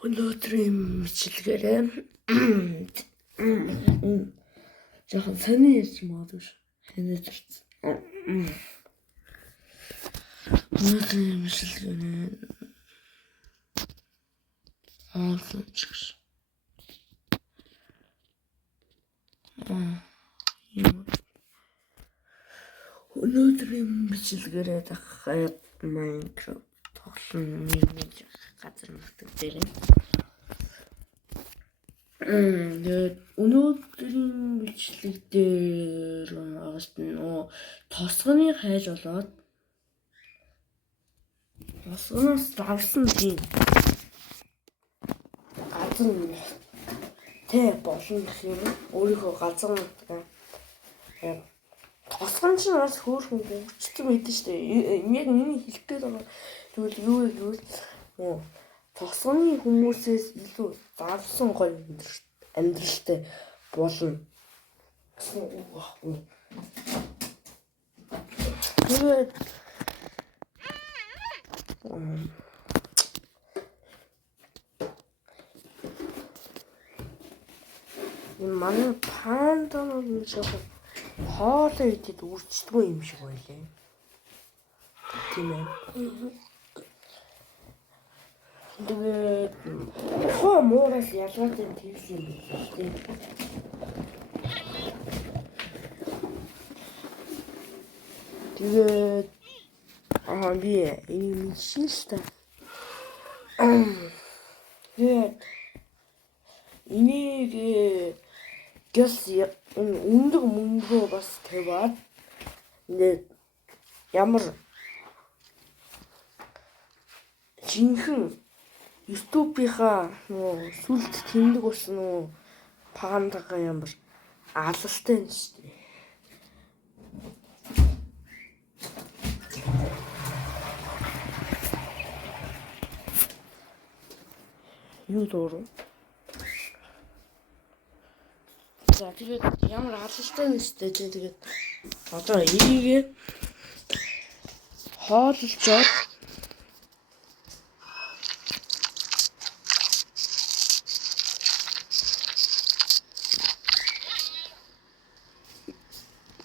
Өнөөдрийн мэдлэгээрээ жоохон сони ярьж магадгүй шүү. Хэнэ төрсөн. Өнөөдрийн мэдлэгээрээ чигш. Өнөөдрийн мэдлэгээрээ дахиад Minecraft тоглоно нэг газар мөртөг дээр. Тэгээд өнөөдрийн мэдлэг дээр агаас нөө тосгоны хайж болоод тосгоноос давсан тийм газар тэ болно гэх юм. Өөрийнхөө газар нутгаа тосгон ч бас хөөрхөн хөгжсөн байдаг шүү дээ. Яг миний хэлэх гээд байгаа тэгвэл юу вэ гэвэл тосгоны хүмүүсээс илүү завсан гоё амьдралтай болно гэсэн үг баггүй. Тэгээд манай панданууд нь жоохон хоолой идэд үрждэггүй юм шиг байлээ. Тийм ээ. Тэгээд муураас ялгаатай твс юм биш тийм. Тэгээд би энэ шинжтэй. Тэгээд энийг гэс өндөг мөнгөө бас тавиад ингээд ямар жинхэнэ YouTube-ийнхаа сүлд тэмдэг болсон пандагаа ямар алалтай нь шүү дээ. Юу дөрөв? За тэгээд ямар алалтай нь шүү дээ. Тэгээд одоо энийг хооллолцоод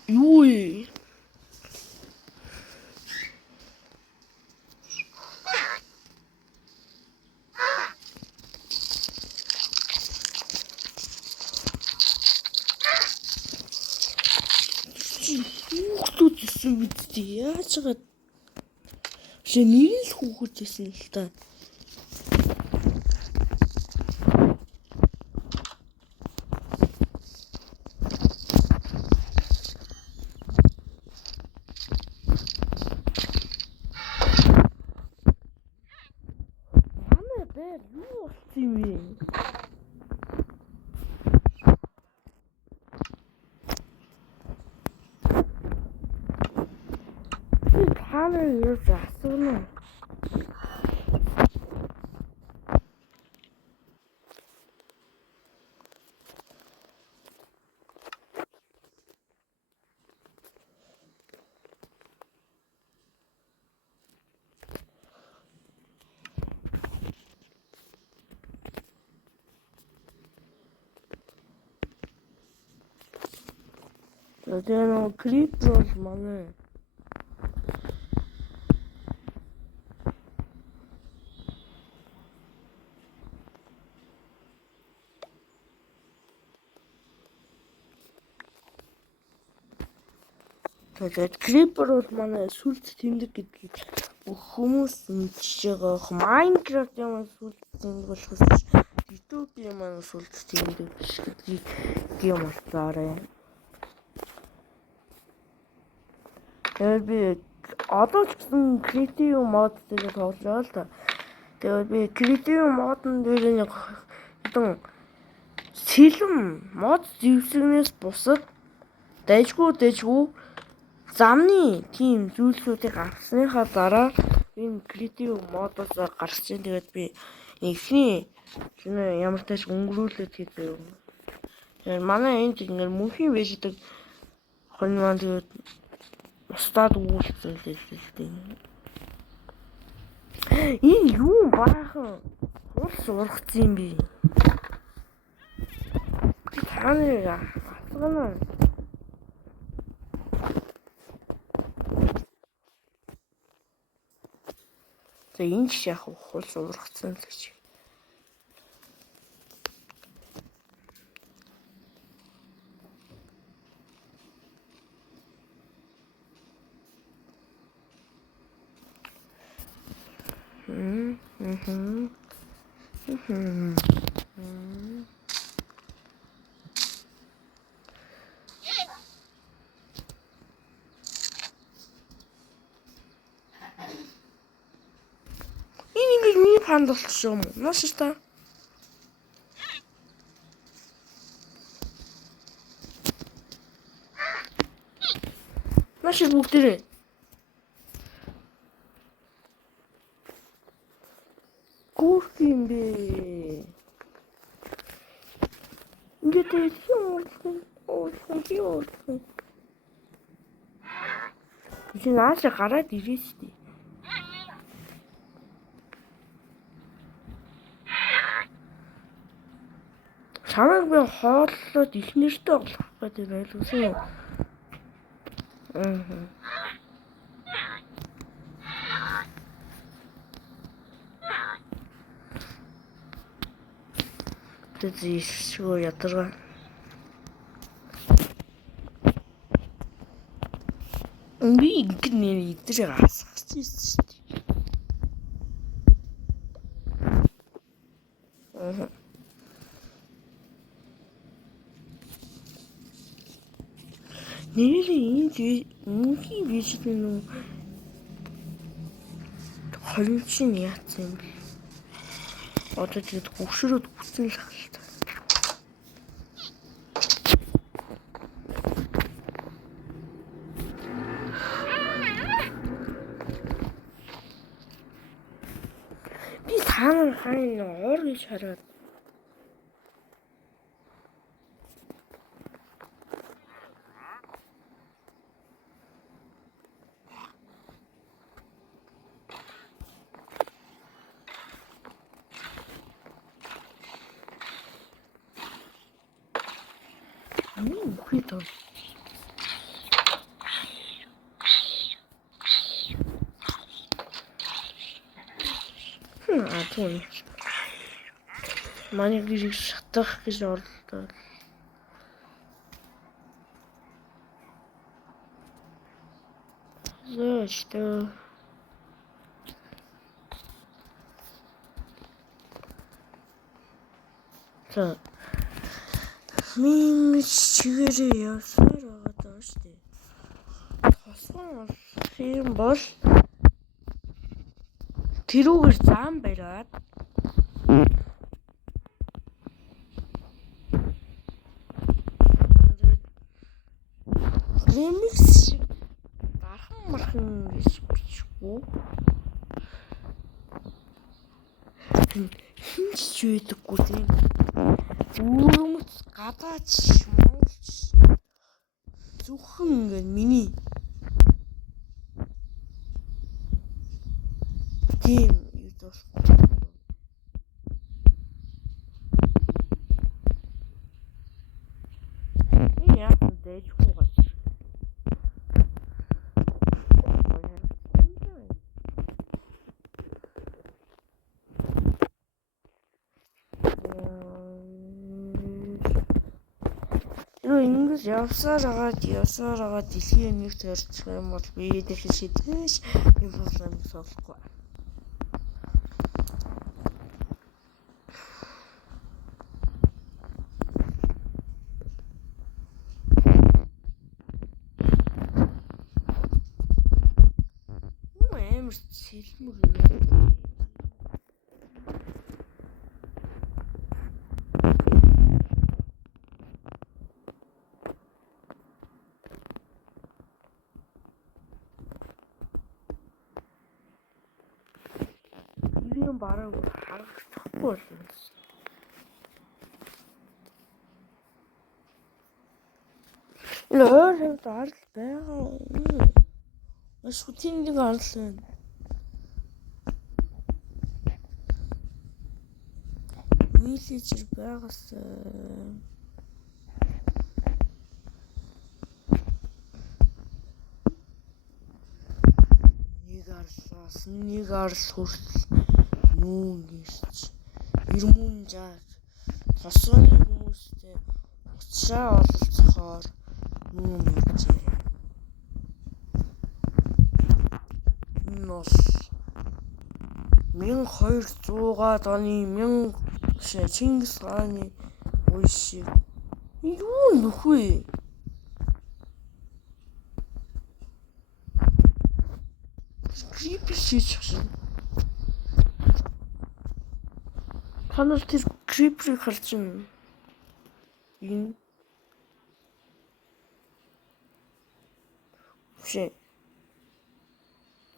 юу вэ? Хүүхдүүд гэсэн бид яаж байгаа чи нэг л хүүхэд байсан л та. Манай бэр юу болсон юм бэ? Ханаа юу засна? Тэгээд крипто манай тэгээд крипер бол манай сүлд тэмдэг гэдгийг бүх хүмүүс мэдчихэж байгаа. Minecraft ямар сүлд тэмдэг болохоос YouTube ямар сүлд тэмдэг биш гэдгийг юм утгаарай. Тэгээд би одоо ч гэсэн creative mode дээр тоглож байгаа л та. Тэгээд би creative mode дээр нэг хэдэн сэлэм мод зэвсэгнээс бусад дэжгүй замны тийм зүйлсүүдийг авсныхаа дараа энэ creative mode-оос гарч ийн. Тэгээд би эхний ямар тач өнгөрүүлээд хийдэг. Тэгээд манай энд ингээд мөнхийн байждаг хонь маань тэгээд устдаад уулзсан л хэлдэг. Энэ юу баахан хурц ургацсан юм бэ? Тааны асгана. За энэ ч яг хурц ургацсан л гэж. Ini миний панд болчихсон юм уу? Наш та. Наш бүгдээрээ. Гүүрх юм бэ? Ингээд юм уу? Чи нааша гараад ирээ штий. Чамайг би хооллоод их нэртэй болох гэдэг байлгүй юу? Шуу ядаргаа. Би ингэр нэр идэрээ асгасан шүү дээ. Нэрээ энэ бийж нүү хорин чинь яатсан юм бэ? Одоо тэгээд гүшрөөд хүсэн л хаалт. Би цаанаар хайн ор гэж хараад. Ухито. Атун. Манай гэрийг шатах гэж орлоо. Зөөчтэй. За. Минь чигээрээ явсаар байгаа даа штэ. Тосгон юм бол тэрүүгээр зам бариад ремикс шиг мархан гэж бичгүй. Хинч чүйдэггүй тийм. Үүрэмц гадаач монголч зөвхөн ингээд миний тийм юу болохгүй. Яг дэжгүй гаш. Ингэж явсаар байгаа дэлхийн нэг төрчих юм бол би дахиж шийдэж юм болоо юм болохгүй. Амар сэлмэг юм. Юм бараг харагдахгүй болно. Энэ өөр юм даарл байгаа. Ашгүй тийм нэг орлоо. villager байгаас нэг арс хүртэл нүүн ирж ирмүн жааг тосгоны хүмүүстэй уцшаа ололцохоор нүүн иржээ. Энэ бол 1200-аад оны Чингис хааны үе шиг юу нөхөө? Creepy шийдчих шин. Танаар тэр creepy харж байна. Энэ шээ.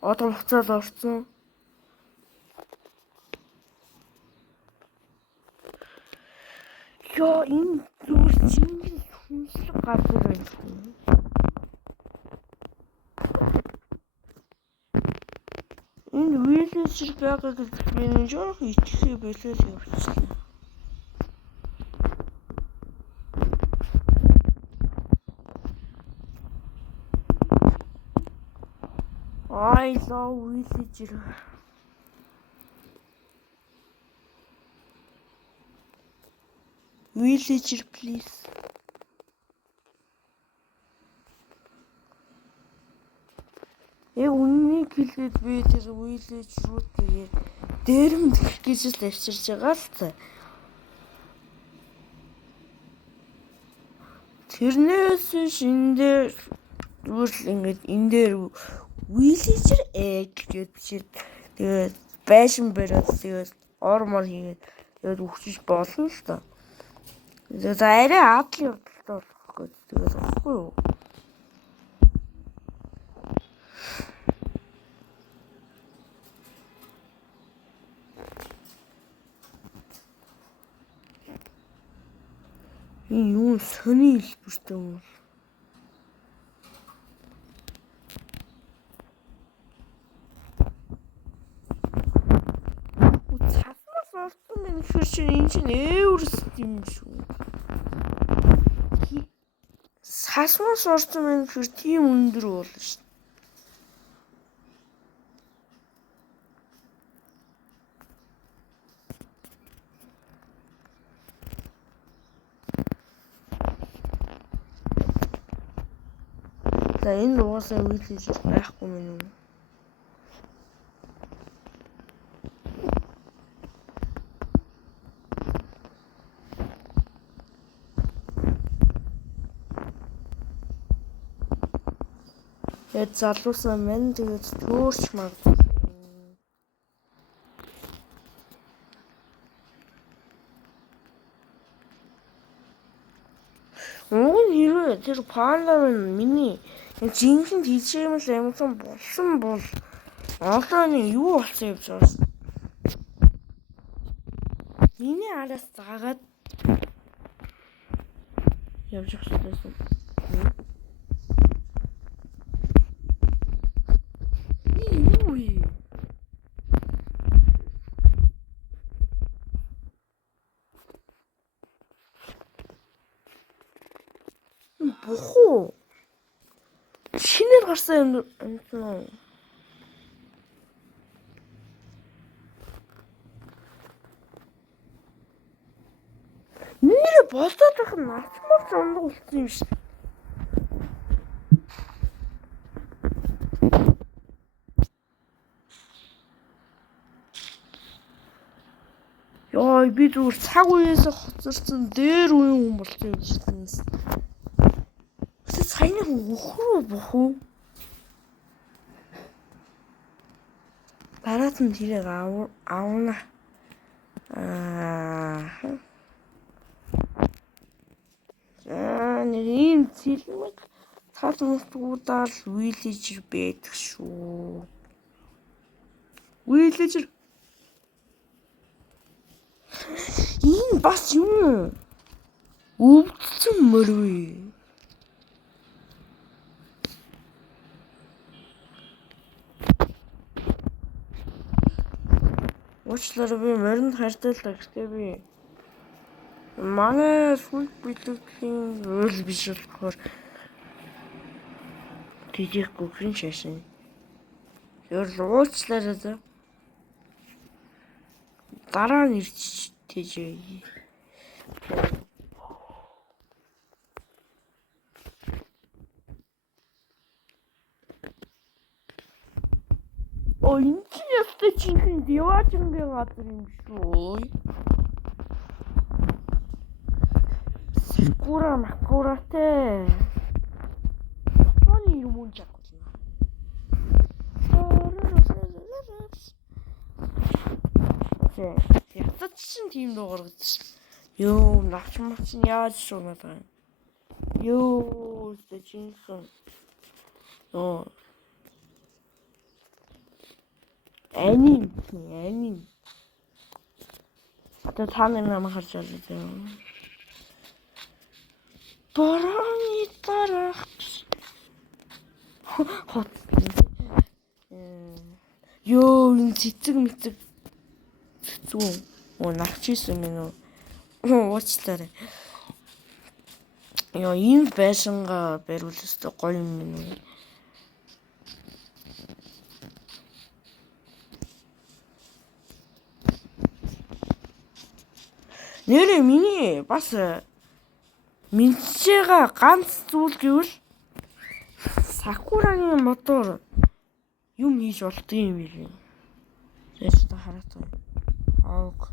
Одоо буцаад орсон. Яа энэ зүгээр чинь хүнслэг газар байна. Энэ villager байгаа гэж би нэг жоох итгэхээ болоо л явчихлаа. I love villager. Villager, please. Үннийг хэлээд би тэр villager-уудыг дээрэмдэх гэж л авчирч байгаа л та. Тэрнээс шинээр зүгээр л ингээд энэ дээр villager egg гэж бичээд тэгээд байшин бариад тэгээд ормор хийгээд тэгээд өгчөж болно л та. Тэгээд арай адлын явдалтай болох гэж тэгээд болохгүй юу? Энэ юу сони хэлбэртэй юм бол. Цаснаас орсон мэн гэхэр чинь энэ чинь эвэрс юм шүү. Цаснаас орсон мэн гэхэр тийм өндөр болно шүү. За энэ угаасаа villager байхгүй мэн үү? Тэгээд залуусаа мэн тэгээд төөрч магадгүй. Нэрээ тэр панда миний жинхэнэ хийжмэл амарсан болсон бол одооны юу болсон юм бэ? Миний араас заагаад явж өгсөн. Бохоо шинээр гарсан юм уу? Нэр болоод байх нь насмар зондог болсон юм шиг. Яа би зүгээр цаг үеэс хоцорсон дээр үе юм болсон юм шиг. Саяны өхрөө бохоо. Бараад нь тэрийг аавна. Нэг ийм цэлмэг цаад мөстгүүдээр villager байдаг шүү. Villager. Энэ бас юм. Өвдсөн мөрөө. Уучлаарай би моринд хайртай л гэхдээ би Манай сүлд битгэлийн үйл биш болохоор тийхгүй гин шашин. Ер нь уучлаарай за. Дараа нь ирж тийжээ. Энэ чинь ястай чинь диваажингийн газар юм шүү. Макуратэй. Тони юм уу чаг. Ятад чинь тийм дуугар гэж. Йоо, навч мач яаж шуунаад байгаа юм. Йоо, тэжинхэн. Оо. Аним. Одоо та нар намайг харж байна тийм. Барааны дарах. Хот. Йоо, энэ цэцэг зүүн. Оо, навчижсэн минь үү. Уучлаарай. Йоо, энэ байшингаа бариулсан гоё юм минь үү. Нэрээ миний бас мэдчихэга ганц зүйл гэвэл Сакурагийн мотор юм хийж болдго юм билээ. Тэгэж та хараад байна. Ог.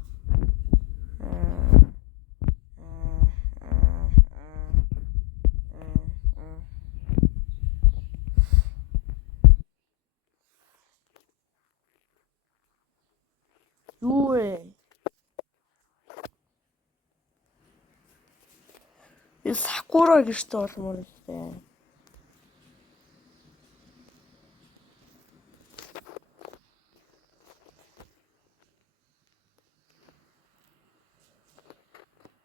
Юу вэ? Сакура гэртээ болмоор үстэй.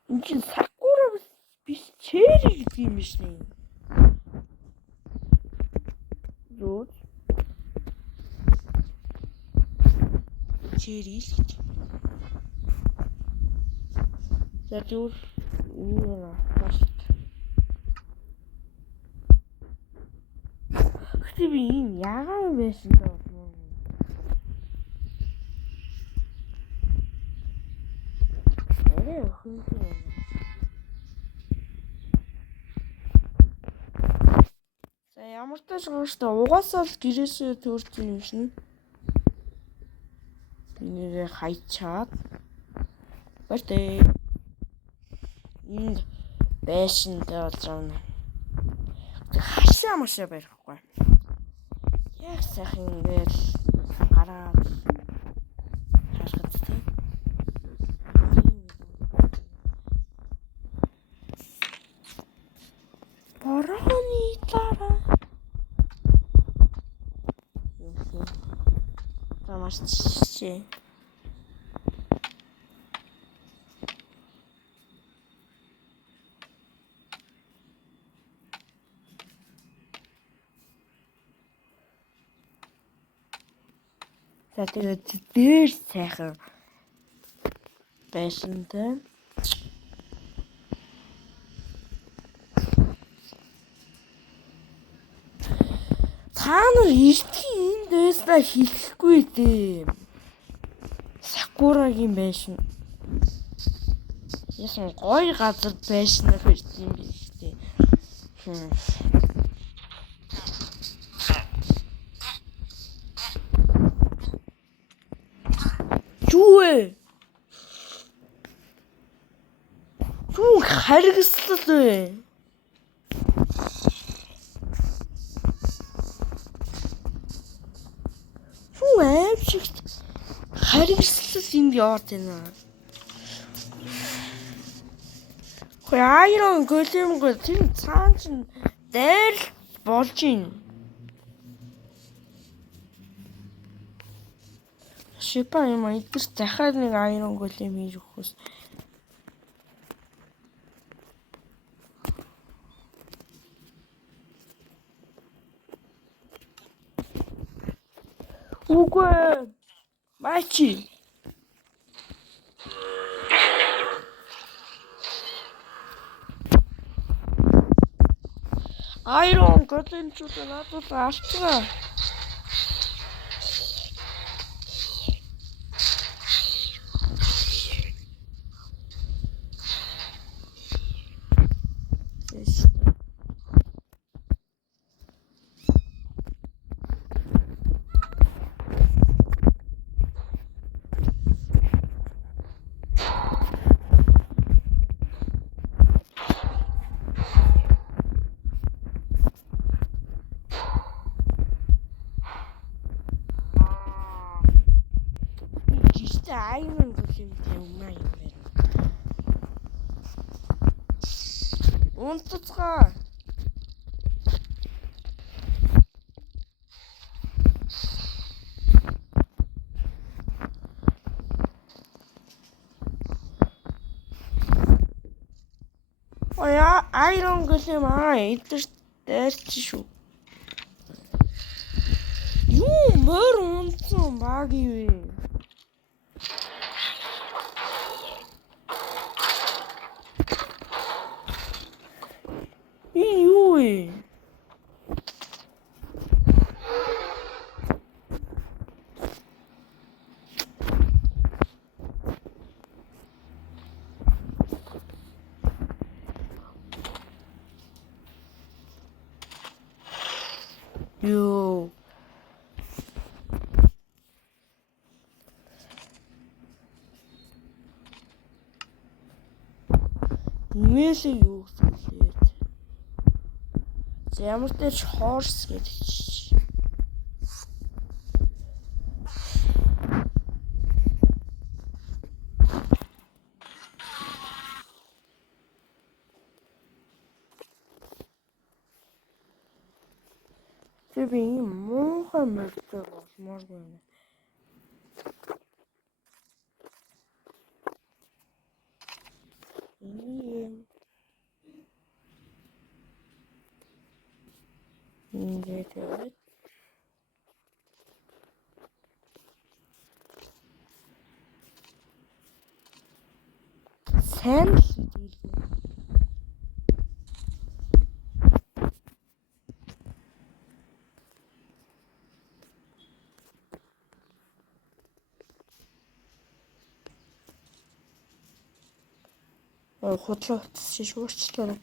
Энд чинь Сакура биш Чери гэдэг юм биш нэ. Зөө. Чери л гэж. За зүгээр юу маш. Гэтэ би энэ яагаад байсан даа болов. За ямар ч таашгүй угаасаа л гэрээсээ төрсөн юм шин. Нэрээ хайчаад. Бартэ. Энд байшин дээр болж байна. Хашаа машаа барихгүй. Яг сайхан ингээл гараад харахад тийм. Барааны дараа. Тамаш чи. За тэгээд дээр сайхан байшинтай. Та нар эртний энд байснаа хэлэхгүй дээ. Сакурагийн байшин. Ясан гоё газар байшин хэрэг юм биш дээ. Чүэ. Чү харгислал вэ? Чү аимшигт харгислал энд яваад байна. Хөөе айрон големгүй тэр цаан чин дайр болж байна. Шипа юм идэр захаад нэг айрон голем хийж өгөхөөс. Үгүй бачи. Iron Golem-чууд надад алцгаа. Iron Golem-тэй умаа юм байна. Унтцгаа. Iron Golem идэрч шүү. Юу мөр унтсан баг юу? Юу вэ? Юу? Нэмээсээ юу гэсэн лээ? Ямар ч хорс гэдэг чи. Би юм муухай мөрдөө болмоор байна. Ингээд сайн л хийлээ. Худлаа утсан шүүрчлээ.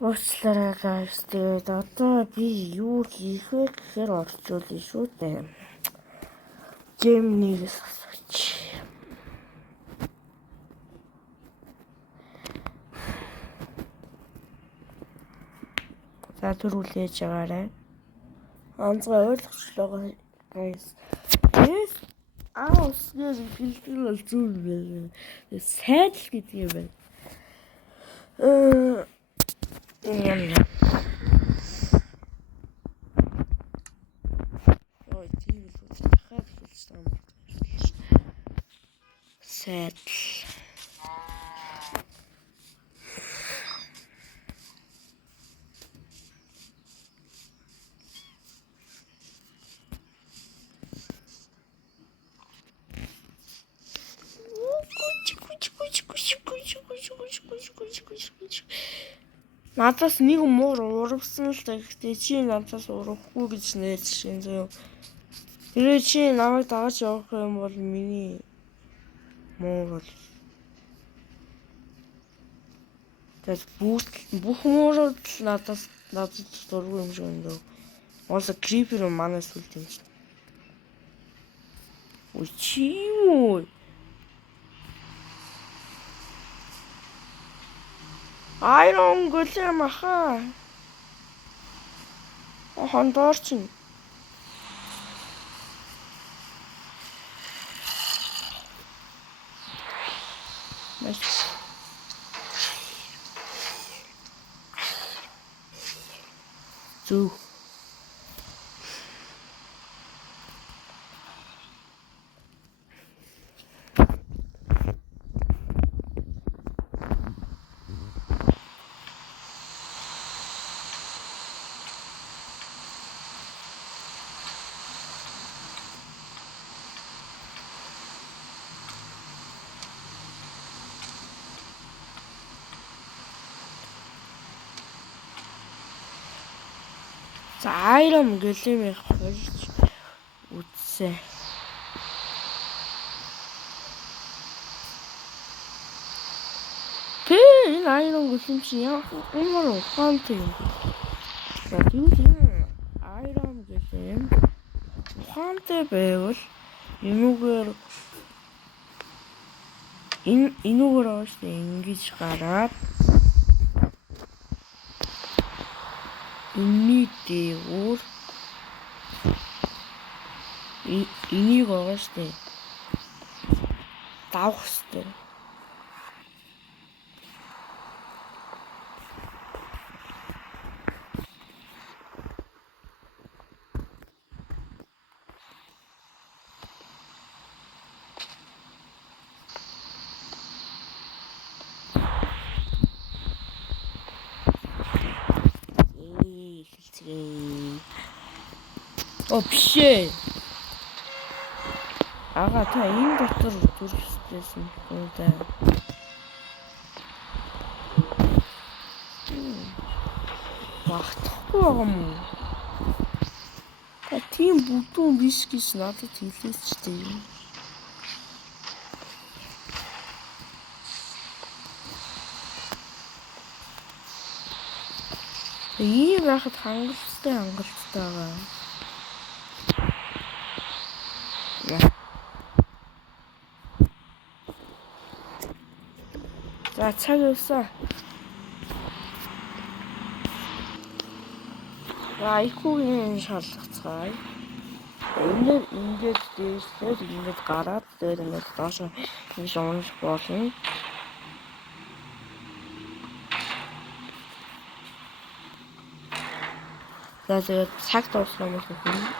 Уучлаарай guys. Тэгээд одоо би юу хийх вэ гэхээр орчуулъя шүү дээ. Gemini-гээс асууч. За түрүүлээж байгаарай. Анцгаа ойлгочлоо guys. Yes. Усгээс бэлтгэл бол зүйл байна. Сайдл гэдэг юм байна. Ой, тийм л хахад хэлсэн юм. Сайдл. Надаас нэг муур урагсан л та. Гэхдээ чи надаас урахгүй гэж нээж шин зөө. Тэр чи намайг дааж явах юм бол миний муур бол. Тэгээс бүх муурууд надаас дургүй юм шиг өндөө. Оосо крипер манаас үлд юм чинь. Ой чи юу? Iron Golem аха. Хондоор чинь. Маш. Зүг. За Iron Golem-ийг холж үзсэн. Энэ Iron Golem чи ямар ухаантай юм бэ? За тийм Iron Golem ухаантай байвал энүүгээр ооштой ингэж гараад энэний дээгүүр энийг ооштой давах хэрэгтэй. Биш ээ. Ага та энэ дотор зүрхсдээсэн юм да. Багтахгүй байгаа юм уу? Та тийм бүдүүн биш гэж надад хэлээч ч тийм. Ийм байхад хангалттай байгаа. За цаг явсан. IQ-ийн шалгацгаая. Ингээд дээшлээд ингээд гараад дээр ингээд доош ингэж унах болно. За тэгээд цаг дуусах юм байна.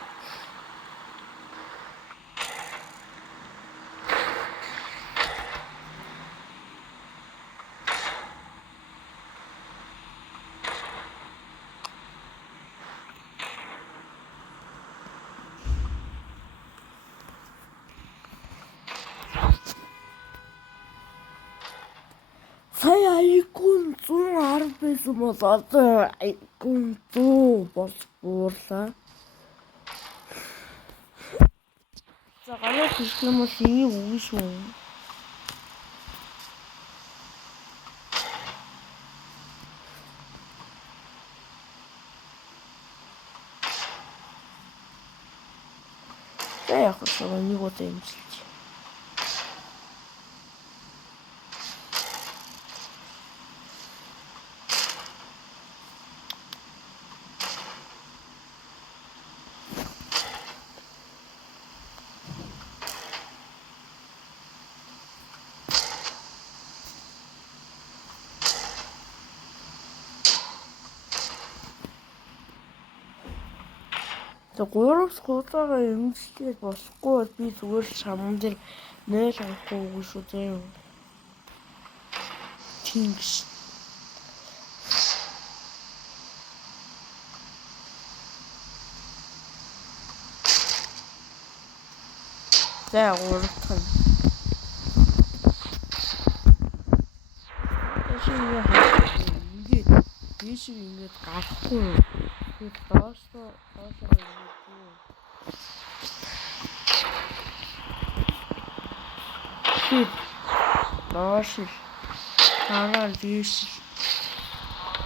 Сая IQ 110 байсан бол одоо IQ 100 болсбуурлаа. За гараад ирэх юм бол энийг үгүй шүү. За яг хөө нэг удаа имжилж. За 3-аас хуудаагаа эмчлээд болохгүй бол би зүгээр л шаман дээр 0 авахгүй үгүй шүү дээ. Тийм биш. За 3 дахь нь. Ингээд дээшээ ингээд гарахгүй. Тэгээд доошоо доош хараа дээш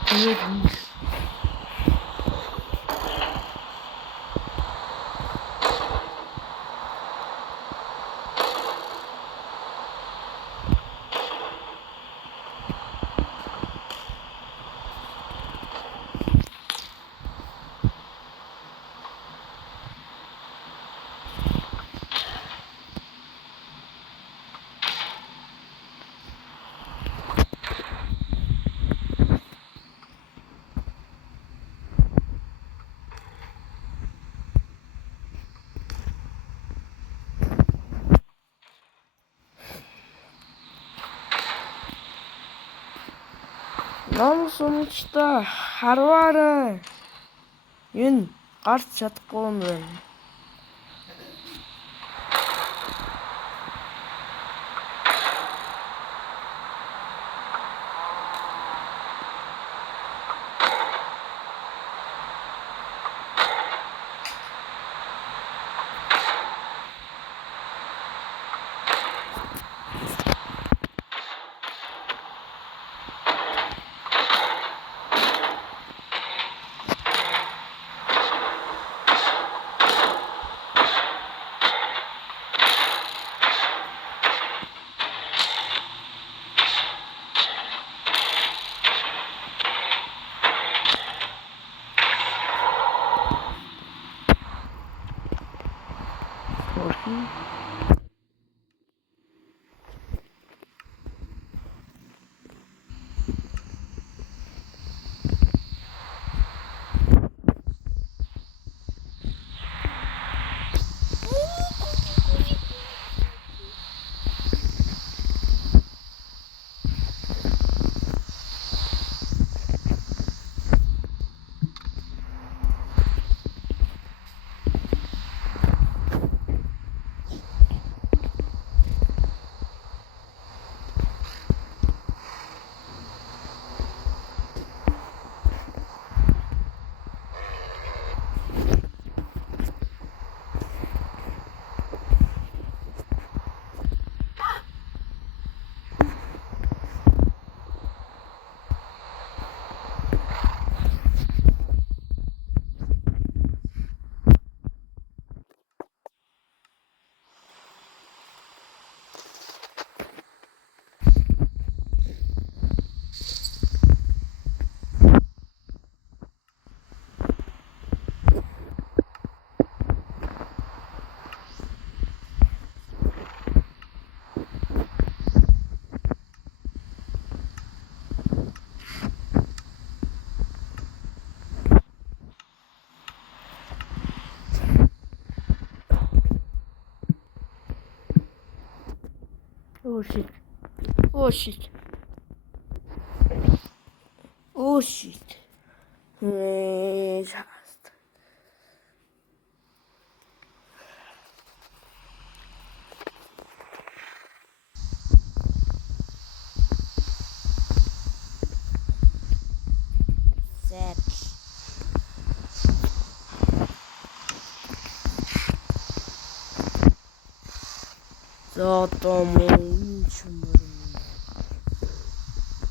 тэгээд ном сумчтай харваарай. Энэ гарч чадахгүй юм байна. Oh shit. Oh shit. Oh shit. Just. Sad. Зато мөн чумрын.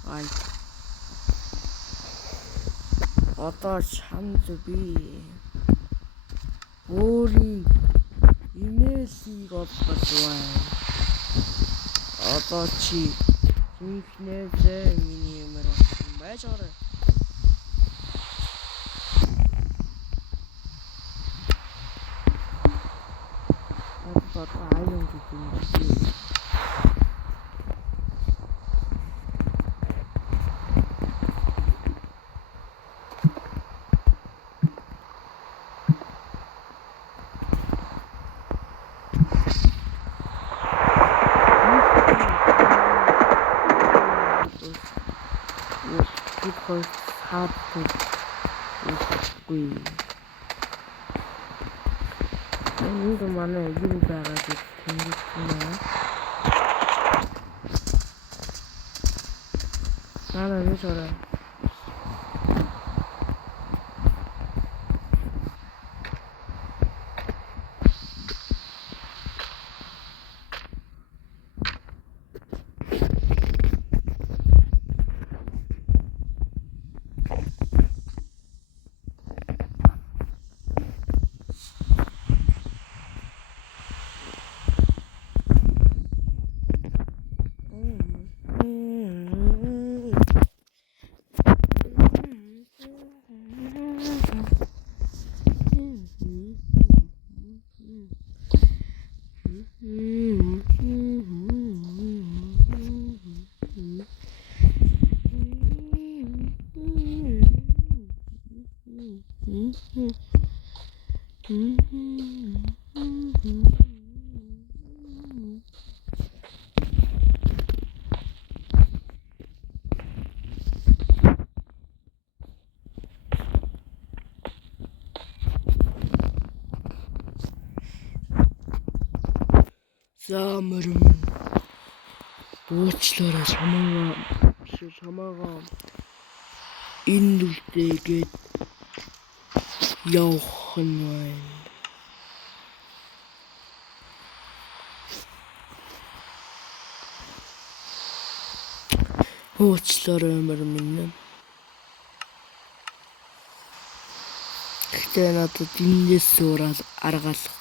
Ай. Одоо шанд би өөрийн имэйлийг олбож байна. Одоо чи инхнээсээ миний имэйл авсан байж орой. Одоо айлын гэдэг юм. Because hard to үгүй. Энэ манай юу байгаа гэж хэлчихнэ. Наа нэг орой. Замрам уучлаарай чамаагаа энэ үлдээгээд явах нь байна. Уучлаарай минь. Гэтэ надад энэс ураад аргаалах.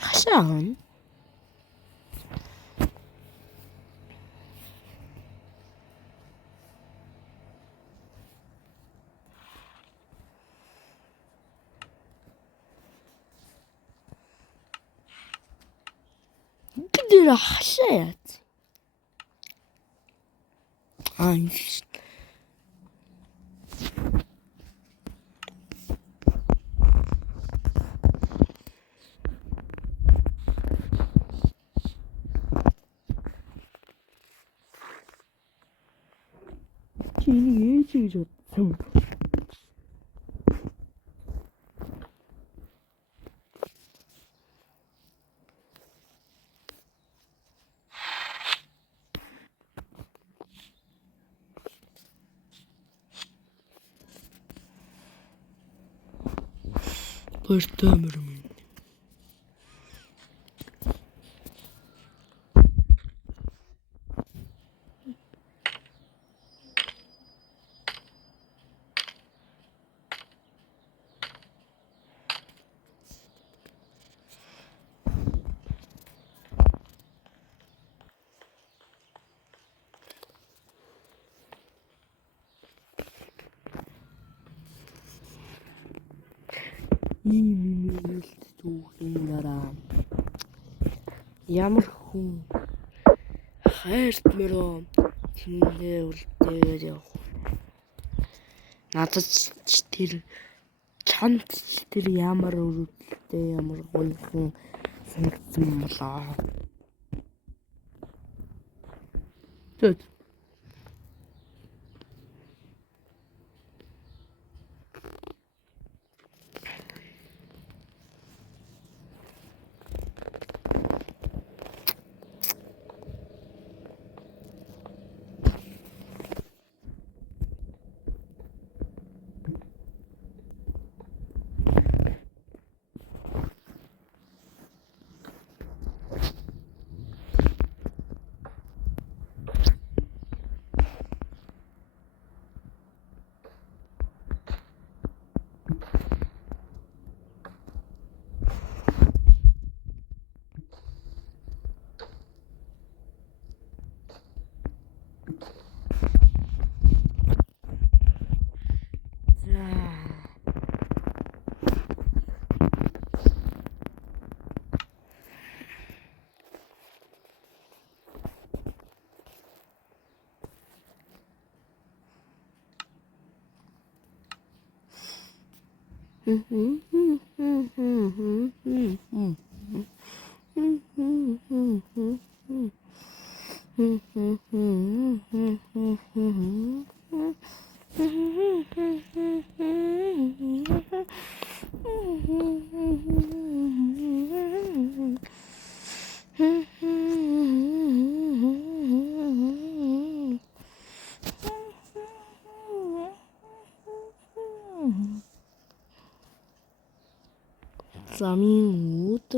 Хашаан. Где хашаат? Ай. Чиний ээжийг жодсон. Бартамэр минь. Ийм нэлт түүхэн дараа ямар хүн хайрт мөрөө Тингээ үлдээгээд явах. Надад ч тэр чамд ч тэр ямар өрөвдөлтэй ямар гоёхан санагдсан болоо. Тэд замын үүд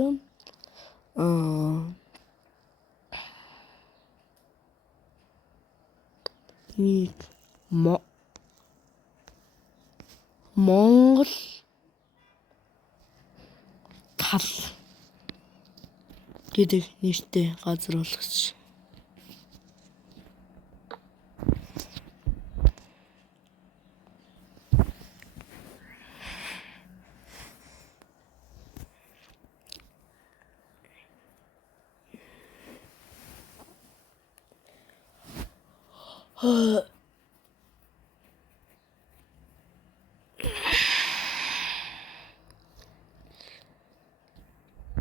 нэг Монгол тал гэдэг нэртэй газар болгоч.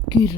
Гэр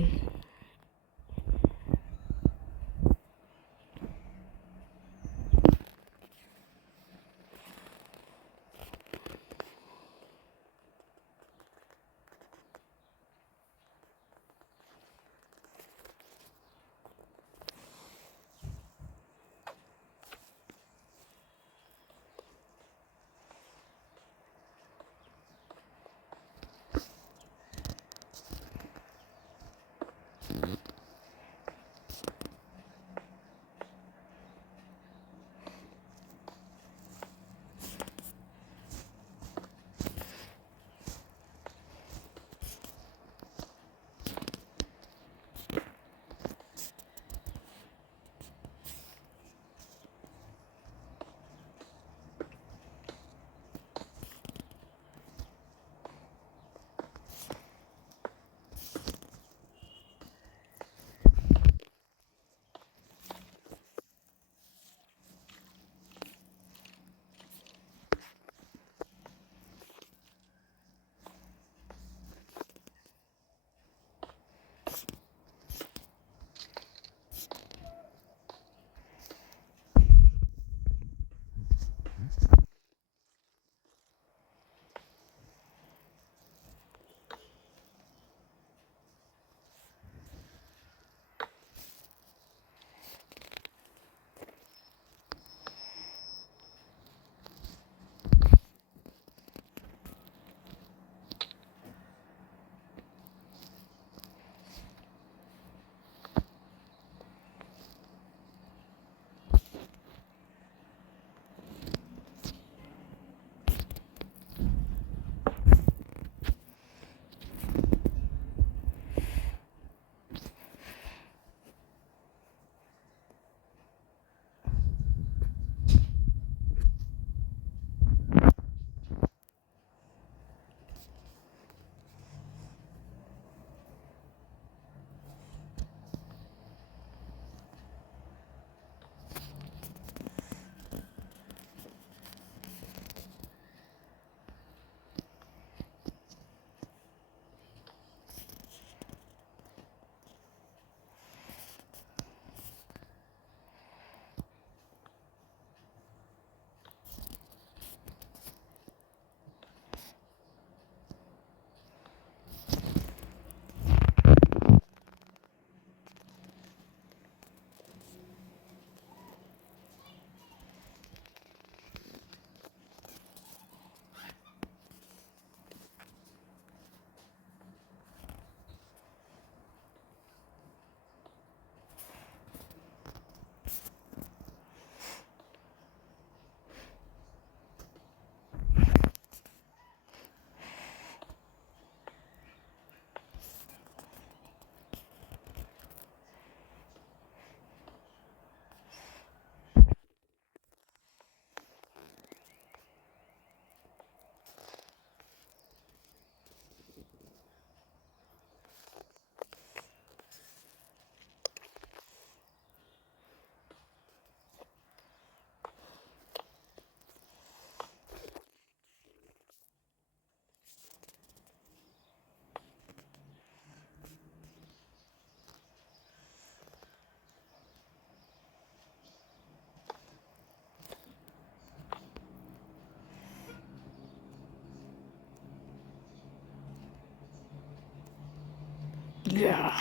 Yeah.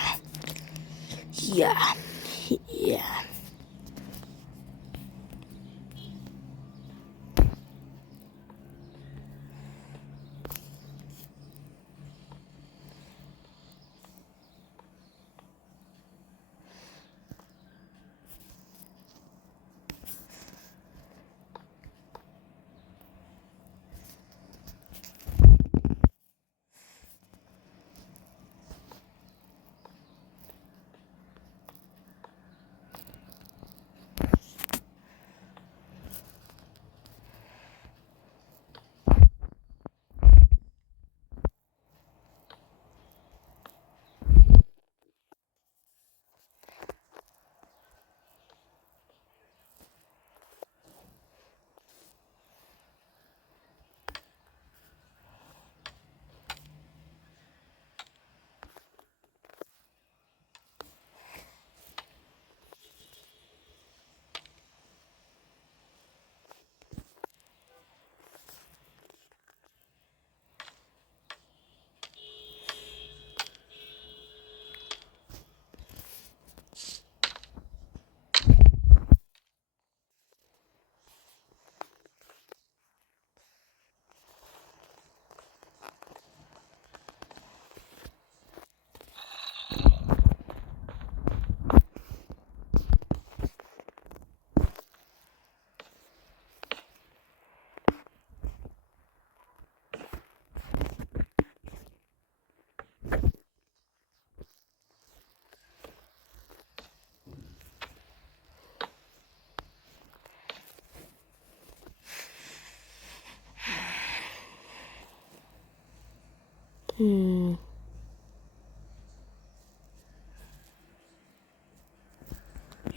Yeah. Yeah.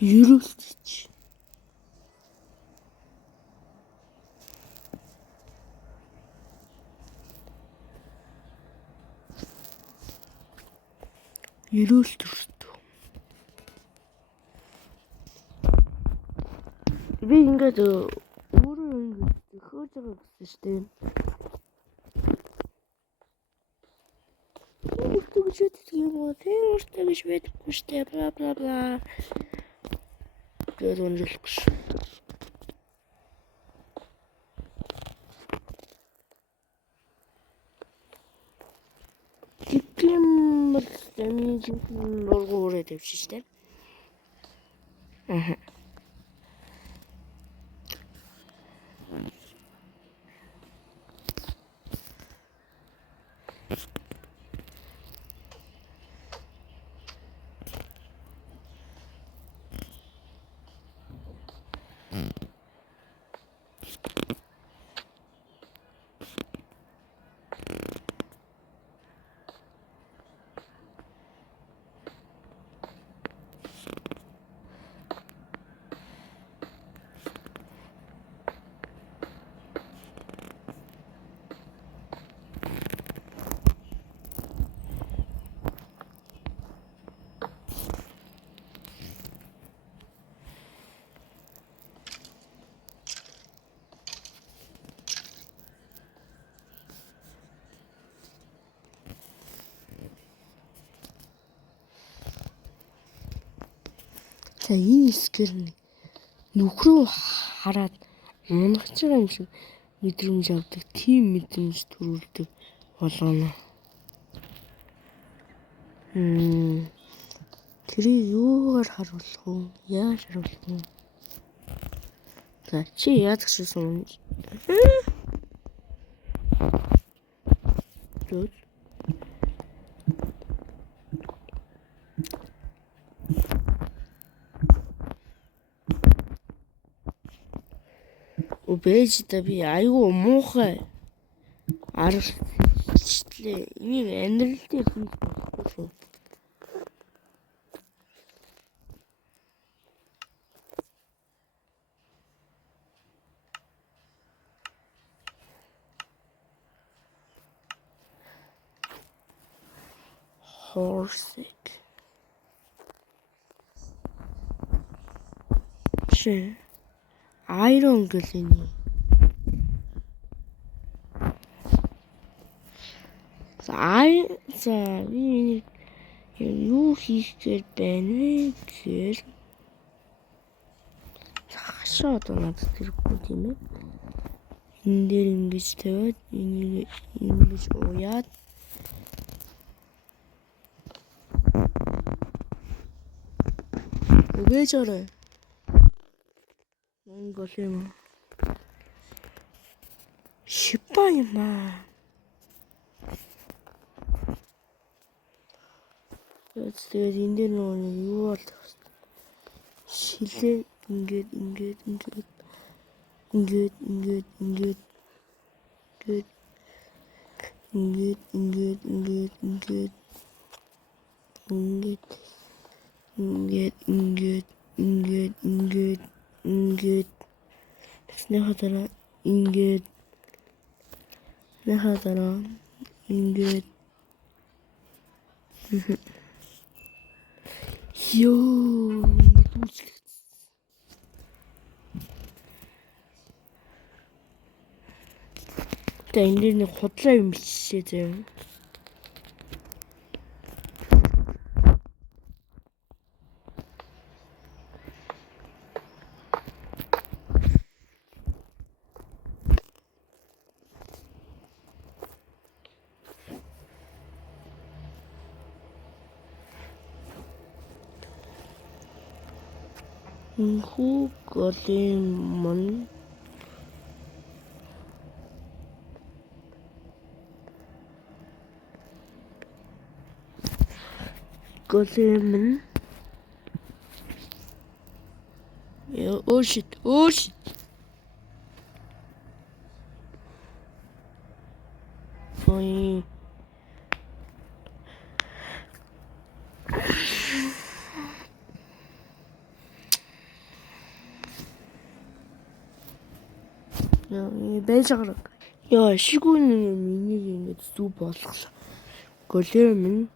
Ерөөлтөж. Ерөөлтөртөө. Би ингээд өөрөө ингээд хөөж байгаа гэсэн шүү дээ. Тэгж байдаг юм уу? Тэр өөртөө гэж байдаггүй шүү дээ. Бла бла бла. Тэр өнөрлөхгүй шүү. Гэмээр дэмиж нургуурээ тавьчих шүү дээ. Аха. За энэ скер нөхрөө хараад унагч байгаа юм шиг мэдрэмж авдаг, тийм мэдрэмж төрүүлдэг болгоно. Тэрийг юугаар харуулах вэ? Яаж харуулах вэ? За чи яаж гişсэн юм? Good. Бэжтэй би айгүй муухай аргачлаа. Энийг амьдралдаа хийж болохгүй шүү. Horsick. Чи Iron гэлэний. За би Юу хийх гээд байна вэ гэхээр цаашаа одоо надад тэргүй тийм ээ. Энэ дээр ингэж тавиад энийг ингэж уяад үгээж орой. Монгол юм. Шипа юм аа. Тэгээд энэ дээр нөгөө юу бол шилээ ингээд Тэснийхаа дараа ингээд ёо дүүцлээ. Тэгээ энэ дээр нэг худлаа юм биччихээ заяа. Хүү големон oh shit ой байж байгаа. Яа шигүүн миний ингэж зүг болгосон. Големон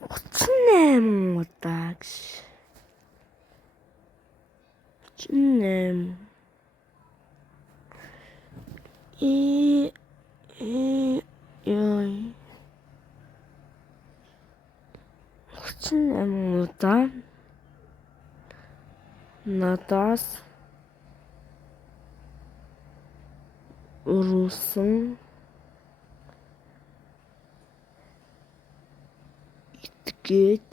38 удаа гэж. 38. Яй. 38 удаа надаас уруусан итгээд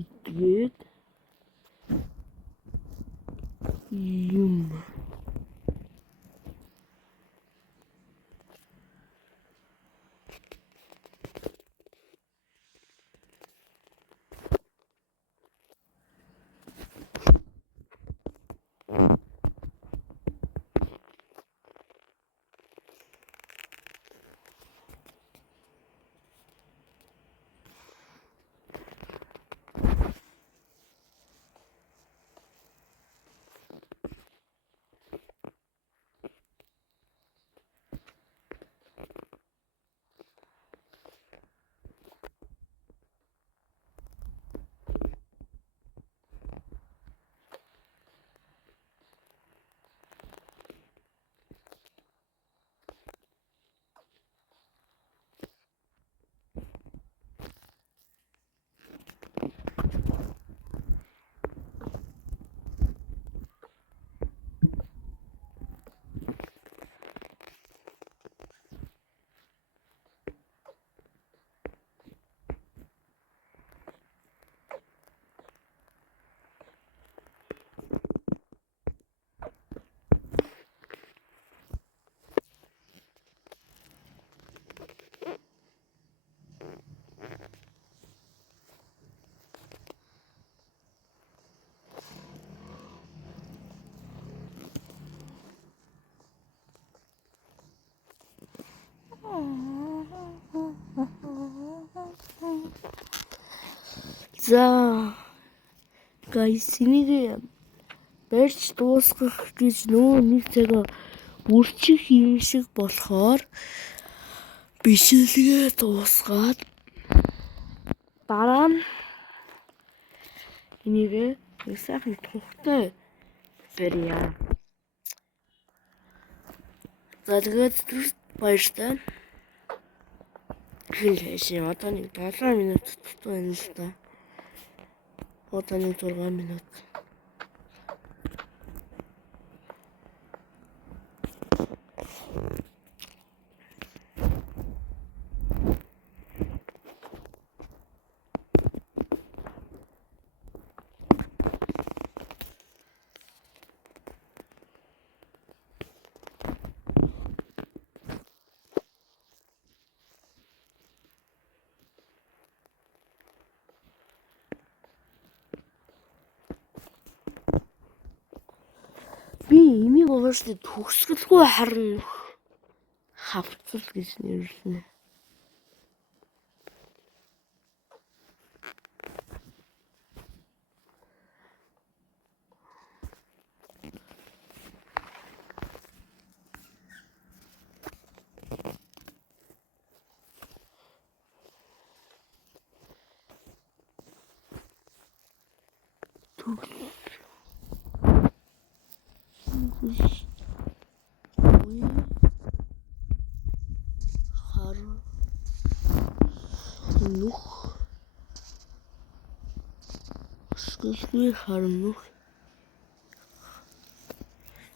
итгээд юм За guys энийг барьж дуусгах гэж нөө нэг цагаа үрчих юм шиг болохоор бичлэгээ дуусгаад дараа нь энийг сайхан тухтай барья. За тэгээд баяртай. Хин одоо нэг 7 минут байна л да. Одоо нэг 6 минут. Би имийг угаасаа төгсгөлгүй харна хавцал гэж нэрлэнэ. Төгсгөлгүй харнах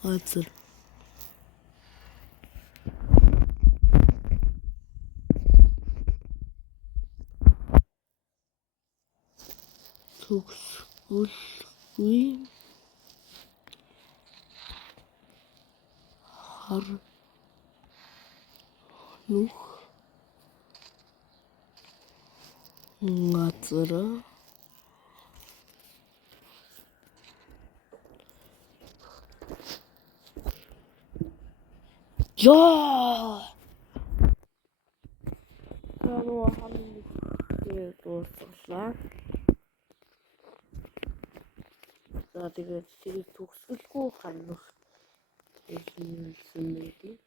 газар. Төгсгөлгүй харнах газар. Яа! Нөгөө хамт дуусглаа. За тэгээд төгсгөлгүй харнах гэж хэлсэн байдаг.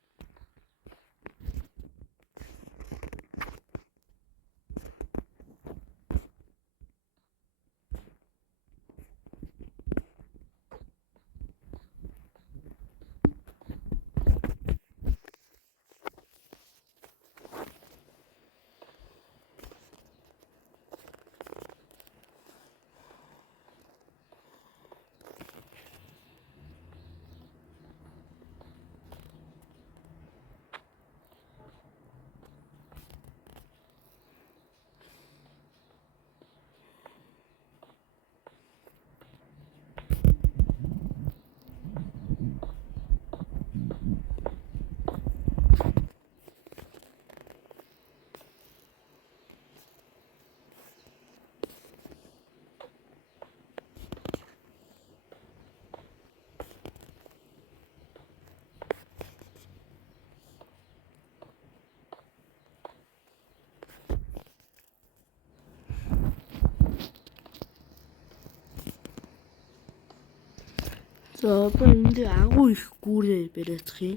За одоо энд агуу их гүүрээр бариадах юм.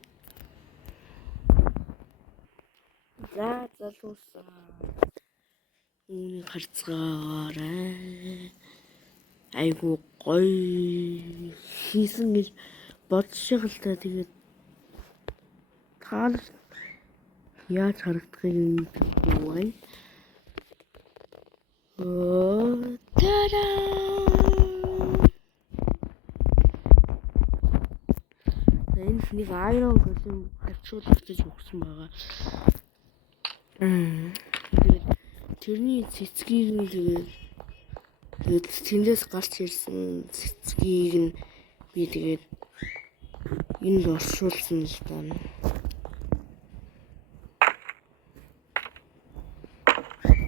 За залуусаа. Үүнийг харцгаарай. Айгуу гоё хийсэн гэж бодчих л та тэгээд таал яаж харагдахыг мэдгүй байна. Тара! Энэ нэг айрон голым хавчуулагдаж өгсөн байгаа. Тэгээд тэрний цэцгийг нь тэгээд тэндээс гарч ирсэн цэцгийг нь би тэгээд энд оршуулсан л даа.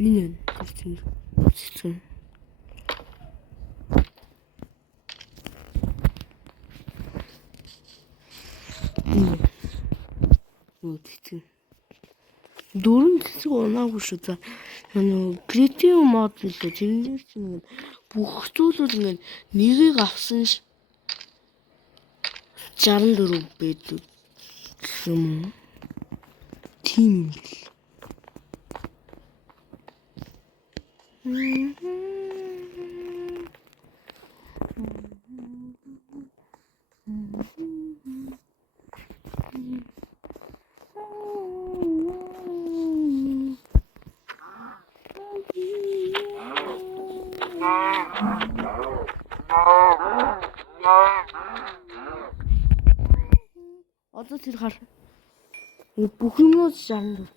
Энэ цэцэн. Цэцэн. Дөрөв цэцэг унаагүй шүү за. Креатив мод л тэрнээс чинь бүх зүйлүүд ингээд нэгийг авсан 64 байдаг юм. Тийм л. одоо тэр хар. Бүх юмнууд шарна.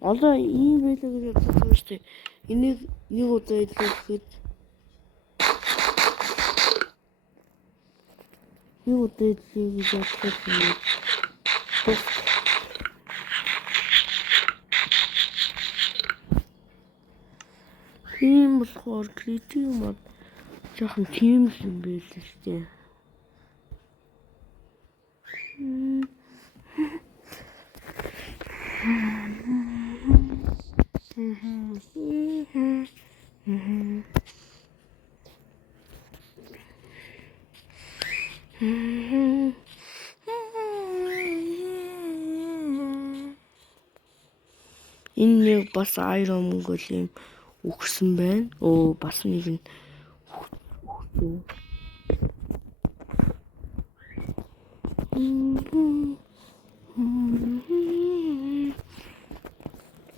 Одоо ийм байлаа гэж бодож байгаа шүү дээ. Энийг нэг удаа илүүхэд юу удаа илүүх гэж бодож байна. Тийм болохоор критик мод жоохон тийм юм байл л дээ. Энэ нэг бас Iron Golem өгсөн байна. Бас нэг нь өгсөн.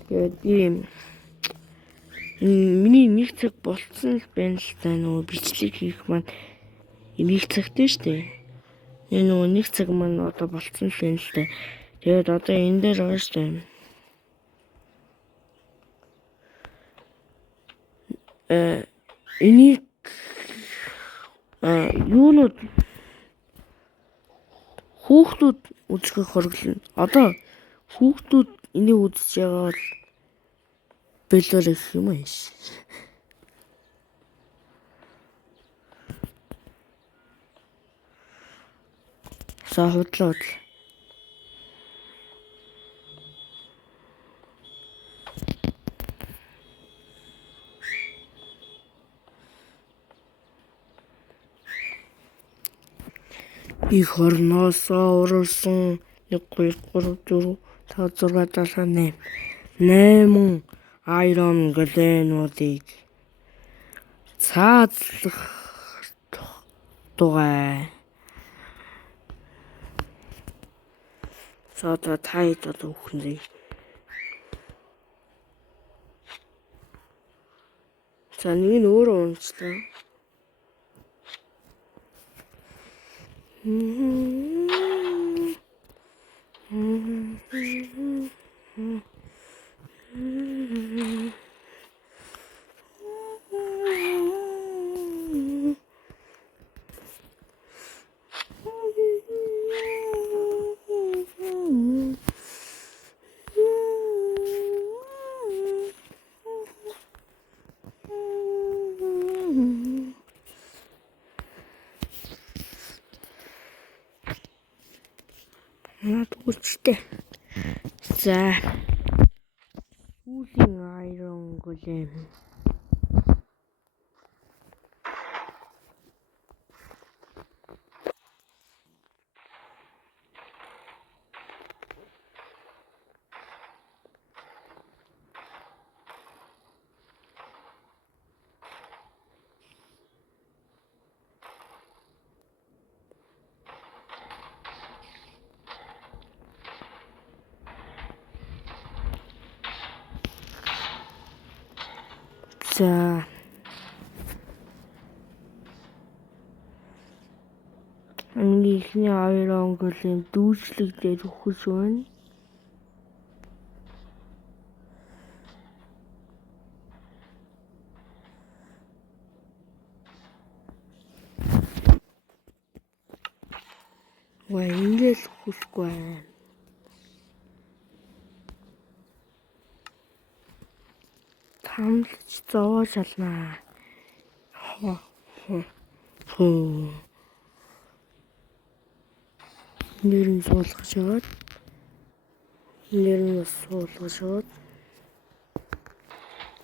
Тэгээд миний нэг цаг болцсон л байна л та бичлэг хийх маань нэг цагтай шүү дээ. Нэг цаг маань одоо болцсон л байна л та. Тэгээд одоо энэ дээр байгаа шүү дээ. Энийг юунууд хүүхдүүд үзэхийг хориглоно. Одоо хүүхдүүд энийг үзэж байгаа бол бэлээр их юм аа. Худлаа. Их орноосоо урсан 1 2 3 4 5 6 7 8 Iron Golem-уудыг цаазлах тугай. Сото тайд одоо үхнэ. Нэг нь өөрөө унцлаа. Үчтэй. За. Сүүлийн Iron Golem. За. Ихний Iron Golem дүүжлэг дээр өгөх байна. Ингэж хүсгүй байна. Хамлж зовоож алнаа. Нэр нь суулгаж аваад. Нэр нь суулгаж аваад.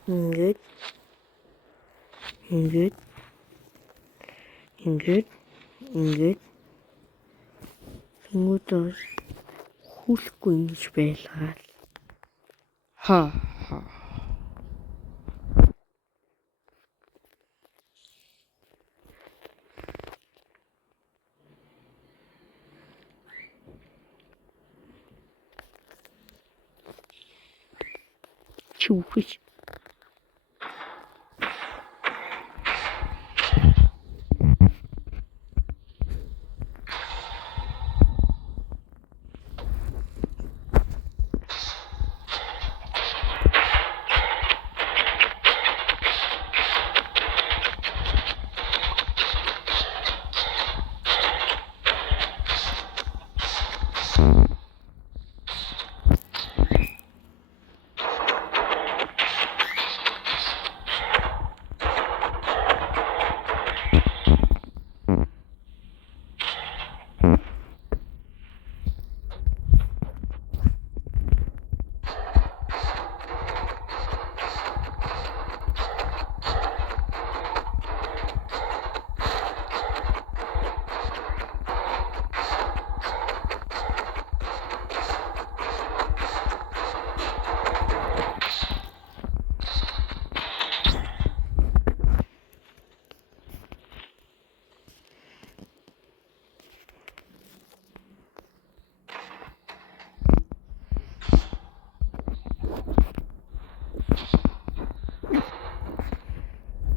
Ингээд. Тэнгүүд хүлэхгүй ингэж байлгаа. Чүхэж.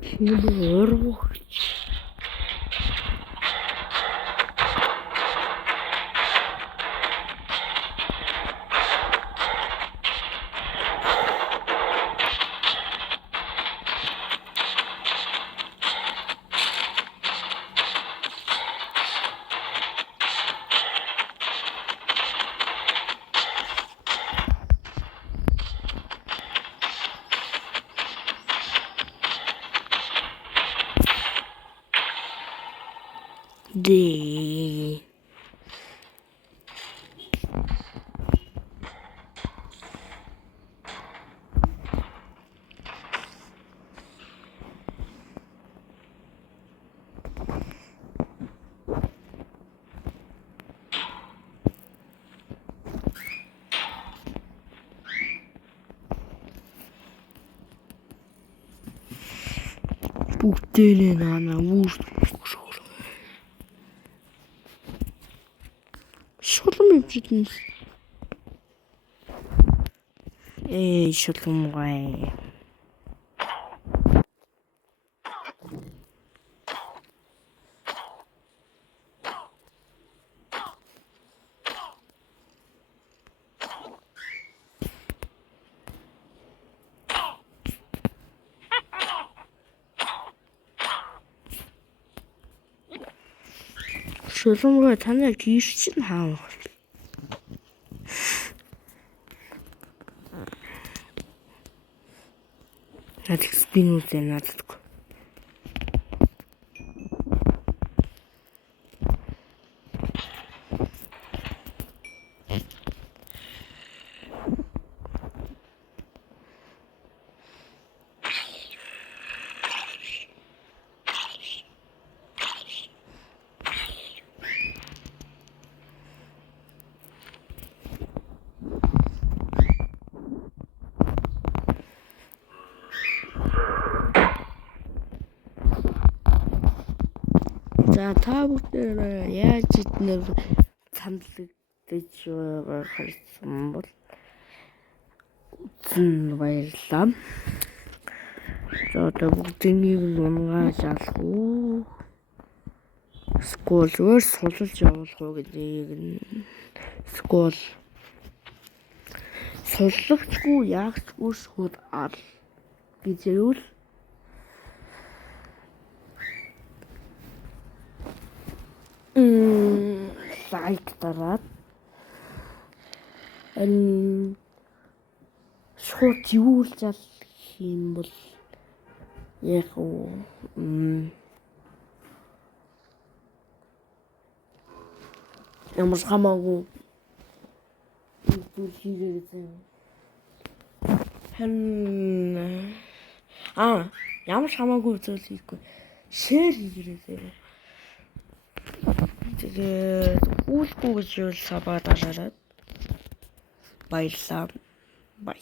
Чиний өргөж. 네. Бүгдээрээ нана шулам ивжидэн. Шулам гай. шулам танай гэр чинь хаана вэ? Надад спинүүтэй надад. За та бүгдээ яаж иднэ саналдаж байгаа харсан бол үзэн баярлалаа. За одоо бүгднийг унгааж алах уу? Сколоор сулж явуулах уу гэдэг нь. Скол суллагчгүй яагчгүй шууд ал гэж юу? Лайк дараад шууд юулж ал юм бол яг ямар хамаагүй ямар хамаагүй зүйл хийхгүй шеэр хийгээрэй. Тэгээд үүлгүй гэж юу сабаа дараад баярлалаа. Бай.